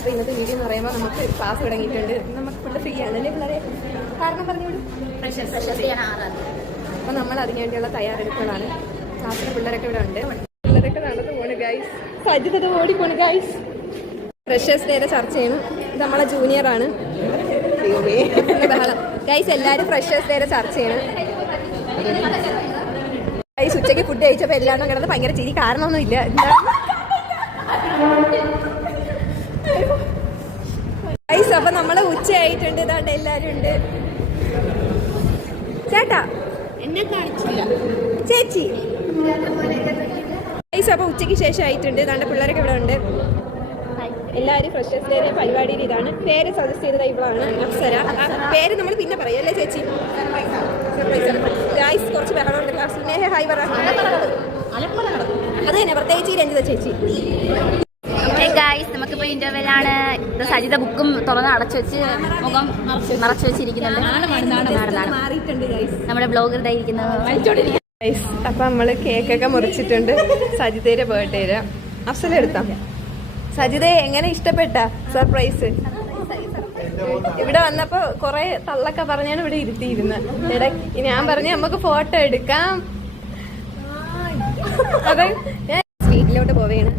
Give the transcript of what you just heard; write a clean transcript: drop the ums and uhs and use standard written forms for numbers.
അപ്പോൾ ഇന്നത്തെ വീഡിയോ എന്ന് പറയുമ്പോൾ നമുക്ക് ക്ലാസ് തുടങ്ങിയിട്ടുണ്ട്. നമുക്ക് ഫുള്ള് ഫ്രീ ആണല്ലേ പിള്ളേരെ? കാരണം പറഞ്ഞോളൂ. അപ്പോൾ നമ്മൾ അതിന് വേണ്ടിയുള്ള തയ്യാറെടുപ്പുകളാണ്. ക്ലാസ്സിലെ പിള്ളേരൊക്കെ ഇവിടെ ഉണ്ട്. പിള്ളേരൊക്കെ നടന്നു പോണ് ഗൈസ്. സജ്ജത ഓടിപ്പോണ് ഗൈസ്. ഫ്രഷേഴ്സ് ഡേയുടെ ചർച്ച ചെയ്യണം. ഇത് നമ്മളെ ജൂനിയറാണ് ഗൈസ്. എല്ലാവരും ഫ്രഷേഴ്സ് ഡേയുടെ ചർച്ച ചെയ്യണം ഗൈസ്. ഉച്ചയ്ക്ക് ഫുഡ് കഴിച്ചപ്പോൾ എല്ലാവരും കിടന്ന് ഭയങ്കര ചിരി. കാരണമൊന്നുമില്ല. ഗൈസ് അപ്പം നമ്മൾ ഉച്ചയായിട്ടുണ്ട്. ഇതാണ്ട് എല്ലാവരും ഉണ്ട്. ചേട്ടാ എന്നെ കാണിച്ചില്ല ചേച്ചി. ഗൈസ് അപ്പം ഉച്ചയ്ക്ക് ശേഷം ആയിട്ടുണ്ട്. ഇതാണ്ട് പിള്ളേരൊക്കെ ഇവിടെ ഉണ്ട്. എല്ലാവരും ഫ്രഷേഴ്സ് ഡേയുടെ പരിപാടിയിൽ ഇതാണ്. പേര് സജസ്റ്റ് ചെയ്ത ഇവളാണ് അപ്സര. പേര് നമ്മൾ പിന്നെ പറയാം അല്ലേ ചേച്ചി? ഗൈസ് കുറച്ച് ബഹളമുണ്ട് ക്ലാസ്സിൽ. ഹായ് പറ. അത് തന്നെ പ്രത്യേകിച്ച് രഞ്ജിത ചേച്ചി. ഗൈസ് നമുക്കിപ്പോൾ ഇന്റർവെല്ലാണ്. ഇത് സജിത ബുക്കും തുറന്ന് അടച്ചു വെച്ച് മുഖം നിറച്ചു വെച്ചിരിക്കുന്നുണ്ട്. നമ്മുടെ ബ്ലോഗർ ഇതായിരിക്കുന്നത്. അപ്പം നമ്മൾ കേക്കൊക്കെ മുറിച്ചിട്ടുണ്ട്. സജിതയുടെ ബർത്ത്ഡേയില്. അഫ്സല എടുത്താ. സജിത എങ്ങനെ ഇഷ്ടപ്പെട്ട സർപ്രൈസ്? ഇവിടെ വന്നപ്പോ കൊറേ തള്ളൊക്കെ പറഞ്ഞാണ് ഇവിടെ ഇരുത്തിയിരുന്നത്. ഞാൻ പറഞ്ഞു നമുക്ക് ഫോട്ടോ എടുക്കാം. അതെ വീട്ടിലോട്ട് പോവുകയാണ്.